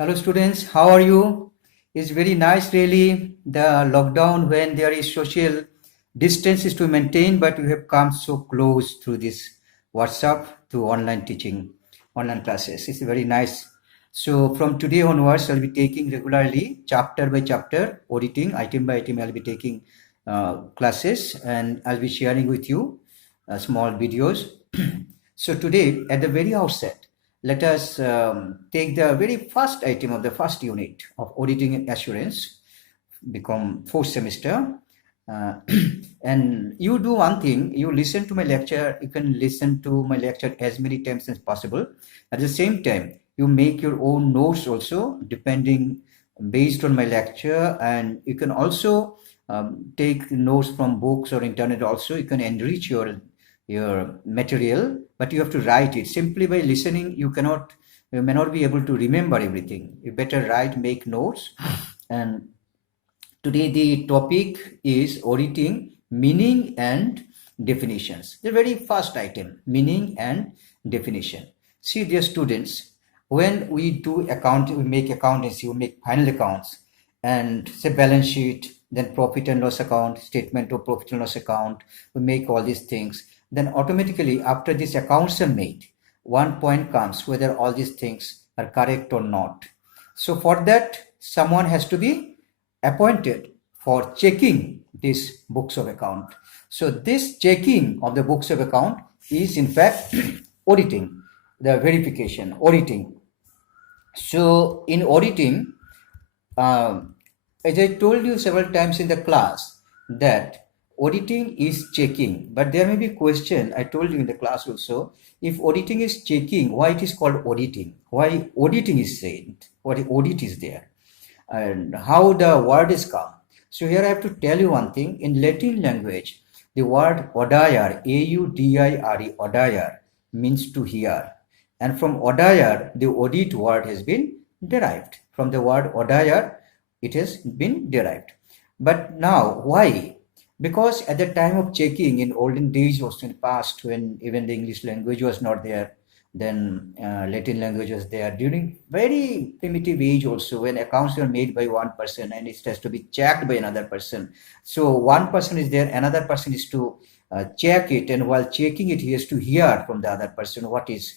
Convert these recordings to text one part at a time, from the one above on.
Hello students, how are you? It's very nice really the lockdown when there is social distance is to maintain, but we have come so close through this WhatsApp to online teaching, online classes. It's very nice. So from today onwards, I'll be taking regularly chapter by chapter, auditing, item by item, I'll be taking classes and I'll be sharing with you small videos. So today at the very outset, let us take the very first item of the first unit of auditing assurance, become fourth semester. Uh, and you do one thing, you listen to my lecture, you can listen to my lecture as many times as possible. At the same time, you make your own notes also, depending based on my lecture, and you can also take notes from books or internet also. You can enrich your material, but you have to write it. Simply by listening you may not be able to remember everything. You better write, make notes. And today the topic is auditing meaning and definitions. The very first item, meaning and definition. See, dear students, when we do accounting, we make accountancy, we make final accounts, and say balance sheet, then profit and loss account, statement of profit and loss account, we make all these things. Then automatically after these accounts are made, one point comes whether all these things are correct or not. So for that, someone has to be appointed for checking these books of account. So this checking of the books of account is in fact auditing, the verification, auditing. So in auditing, as I told you several times in the class, that auditing is checking, but there may be a question, I told you in the class also, if auditing is checking, why it is called auditing? Why auditing is said? What audit is there? And how the word is come. So here I have to tell you one thing. In Latin language, the word audire, A-U-D-I-R-E, audire, means to hear. And from audire, the audit word has been derived. From the word audire, it has been derived. But now, why? Because at the time of checking, in olden days, also in the past, when even the English language was not there, then Latin language was there. During very primitive age also, when accounts were made by one person and it has to be checked by another person. So one person is there, another person is to check it, and while checking it, he has to hear from the other person what is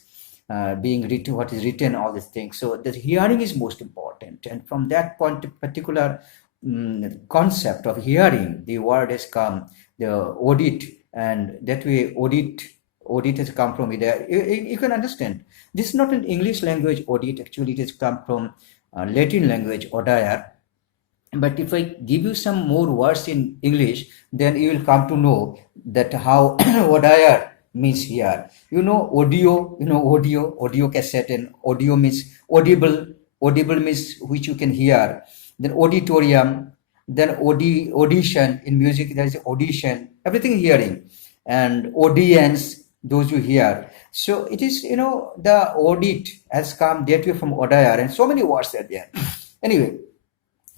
being written, what is written, all these things. So the hearing is most important, and from that point, particular concept of hearing, the word has come, the audit, and that way audit has come from it. You can understand this is not an English language audit, actually it has come from Latin language audire. But if I give you some more words in English, then you will come to know that how audire means here. Audio cassette, and audio means audible. Audible means which you can hear. Then auditorium, then audition. In music there is audition, everything hearing. And audience, those you hear. So it is, the audit has come that way from audire, and so many words are there. Anyway,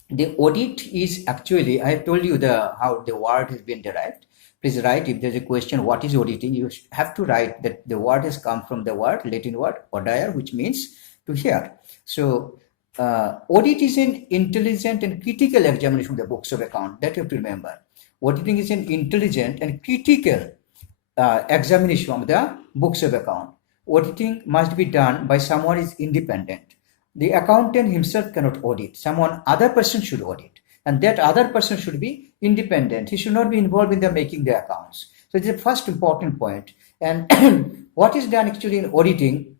the audit is actually, I have told you how the word has been derived. Please write, if there's a question what is auditing, you have to write that the word has come from the Latin word audire, which means to hear. So audit is an intelligent and critical examination of the books of account, that you have to remember. Auditing is an intelligent and critical examination of the books of account. Auditing must be done by someone who is independent. The accountant himself cannot audit. Someone, other person should audit, and that other person should be independent. He should not be involved in the making the accounts. So it's the first important point. And what is done actually in auditing?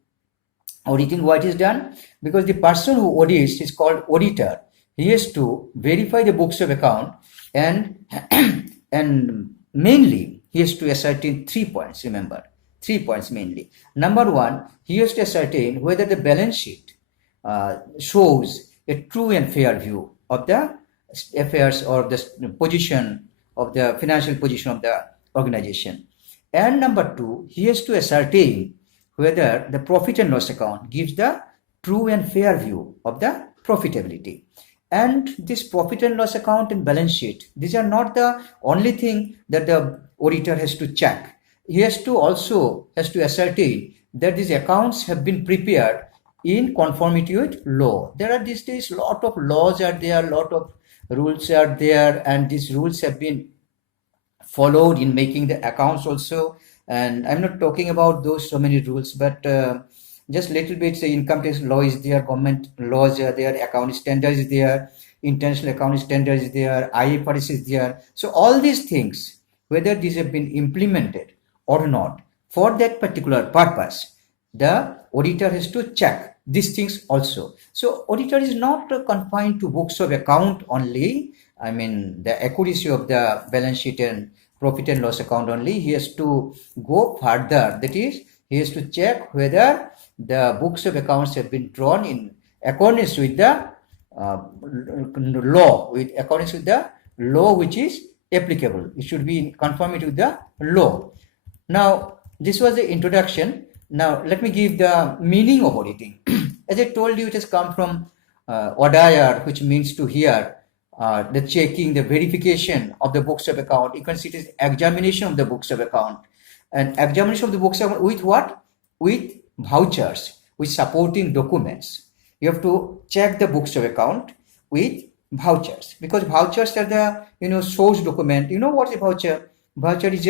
Auditing, what is done? Because the person who audits is called auditor. He has to verify the books of account, and and mainly he has to ascertain 3 points. Remember, 3 points mainly. Number one, he has to ascertain whether the balance sheet shows a true and fair view of the affairs or the position of the financial position of the organization. And number two, he has to ascertain whether the profit and loss account gives the true and fair view of the profitability. And this profit and loss account and balance sheet, these are not the only thing that the auditor has to check. He has to ascertain that these accounts have been prepared in conformity with law. There are these days lot of laws are there, lot of rules are there, and these rules have been followed in making the accounts also. And I'm not talking about those so many rules, but just little bit. The income tax law is there, government laws are there, accounting standards is there, international accounting standards is there, IFRS is there. So all these things, whether these have been implemented or not, for that particular purpose, the auditor has to check these things also. So auditor is not confined to books of account only. I mean, the accuracy of the balance sheet and profit and loss account only. He has to go further. That is, he has to check whether the books of accounts have been drawn in accordance with the law, with accordance with the law which is applicable. It should be in conformity with the law. Now, this was the introduction. Now, let me give the meaning of auditing. As I told you, it has come from audire, which means to hear, the checking, the verification of the books of account. You can see it is examination of the books of account. And examination of the books of account with what? With vouchers, with supporting documents. You have to check the books of account with vouchers, because vouchers are the source document. You know what is a voucher? Voucher is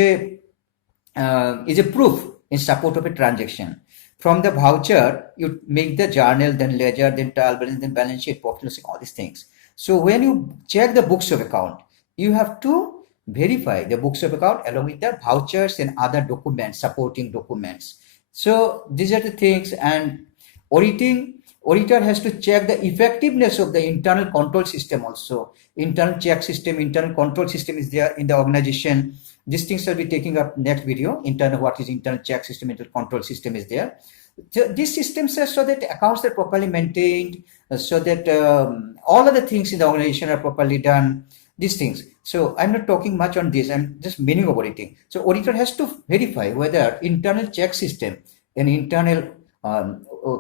a proof in support of a transaction. From the voucher, you make the journal, then ledger, then trial balance, then balance sheet, profit and loss, all these things. So when you check the books of account, you have to verify the books of account along with the vouchers and other documents, supporting documents. So these are the things. And auditor has to check the effectiveness of the internal control system also. Internal check system, internal control system is there in the organization. These things will be taking up next video. What is internal check system, internal control system is there. So these systems are so that accounts are properly maintained, so that all other things in the organization are properly done. These things. So I'm not talking much on this. I'm just meaning of auditing. So auditor has to verify whether internal check system and internal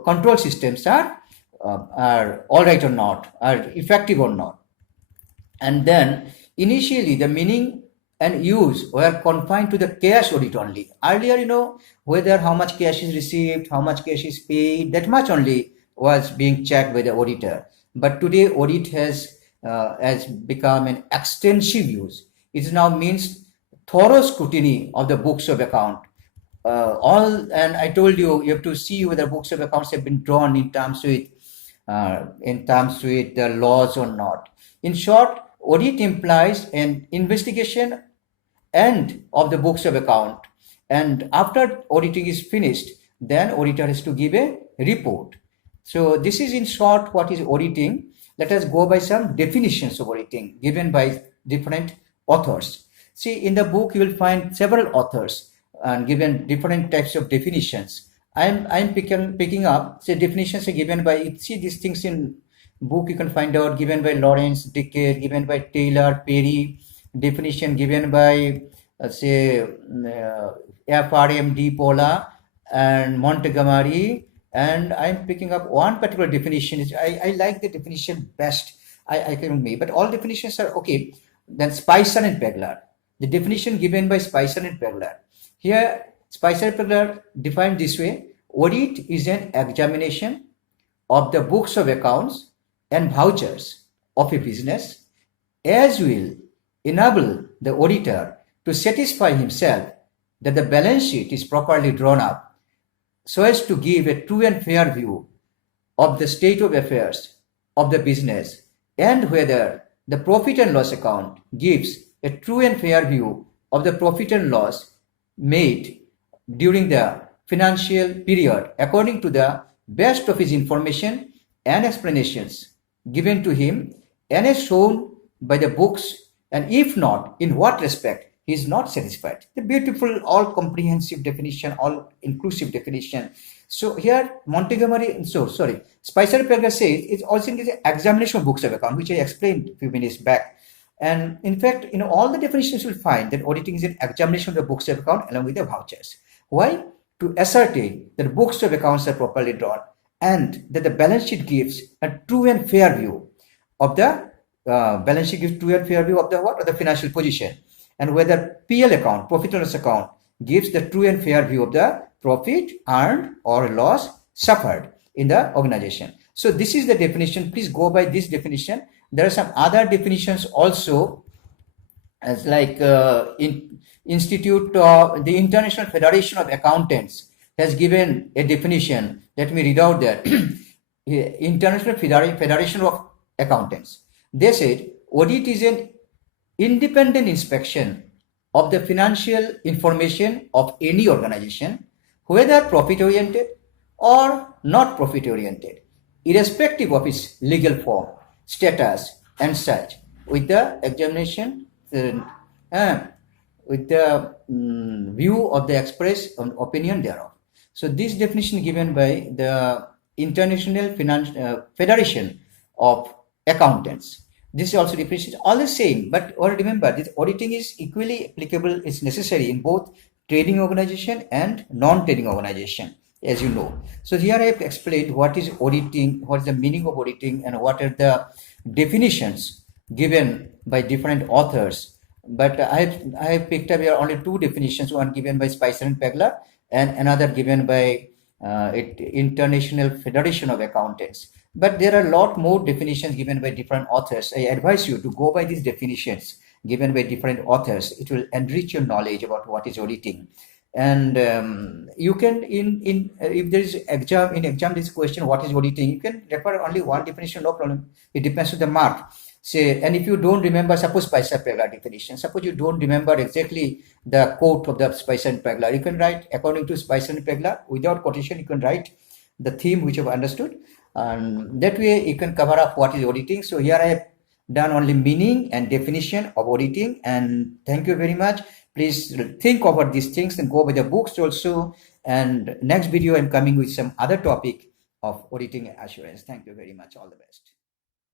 control systems are all right or not, are effective or not. And then initially the meaning and use were confined to the cash audit only. Earlier, whether how much cash is received, how much cash is paid, that much only was being checked by the auditor. But today audit has become an extensive use. It now means thorough scrutiny of the books of account. And I told you, you have to see whether books of accounts have been drawn in terms with the laws or not. In short, audit implies an investigation of the books of account, and after auditing is finished, then auditor has to give a report. So this is in short what is auditing. Let us go by some definitions of auditing given by different authors. See, in the book you will find several authors and given different types of definitions. I'm picking up, say, definitions are given by, see these things in book you can find out, given by Lawrence, Dickey, given by Taylor, Perry, definition given by F.R.M. D. Paula and Montgomery. And I'm picking up one particular definition. I like the definition best. I can me, but all definitions are okay. Then Spicer and Pegler, the definition given by Spicer and Pegler. Here, Spicer and Pegler defined this way: audit is an examination of the books of accounts and vouchers of a business, as will enable the auditor to satisfy himself that the balance sheet is properly drawn up so as to give a true and fair view of the state of affairs of the business, and whether the profit and loss account gives a true and fair view of the profit and loss made during the financial period according to the best of his information and explanations given to him and as shown by the books, and if not, in what respect he is not satisfied. The beautiful, all-comprehensive definition, all-inclusive definition. So here, Spicer Pegler says it's also an examination of books of account, which I explained a few minutes back. And in fact, all the definitions you will find that auditing is an examination of the books of account along with the vouchers. Why? To ascertain that books of accounts are properly drawn and that the balance sheet gives a true and fair view of the of the financial position, and whether PL account, profit and loss account, gives the true and fair view of the profit earned or loss suffered. in the organization. So this is the definition. Please go by this definition. There are some other definitions also, as like the International Federation of Accountants has given a definition. Let me read out there. International Federation of Accountants. They said audit is an independent inspection of the financial information of any organization, whether profit-oriented or not profit-oriented, irrespective of its legal form, status, and such, with the examination, with the view of the express opinion thereof. So this definition given by the International Federation of Accountants. This is also definition all the same, but remember this auditing is equally applicable, it's necessary in both trading organization and non-trading organization, as you know. So here I have explained what is auditing, what is the meaning of auditing, and what are the definitions given by different authors. But I have picked up here only two definitions, one given by Spicer and Pegler and another given by International Federation of Accountants. But there are a lot more definitions given by different authors. I advise you to go by these definitions given by different authors. It will enrich your knowledge about what is auditing. And you can, if there is exam this question, what is auditing, you can refer only one definition, no problem. It depends on the mark. Say, and if you don't remember, suppose Spicer Pegler definition, suppose you don't remember exactly the quote of the Spicer and Pegler, you can write according to Spicer and Pegler without quotation. You can write the theme which you have understood, and that way you can cover up what is auditing. So here I have done only meaning and definition of auditing, and thank you very much. Please think over these things and go over the books also. And next video I'm coming with some other topic of auditing assurance. Thank you very much. All the best.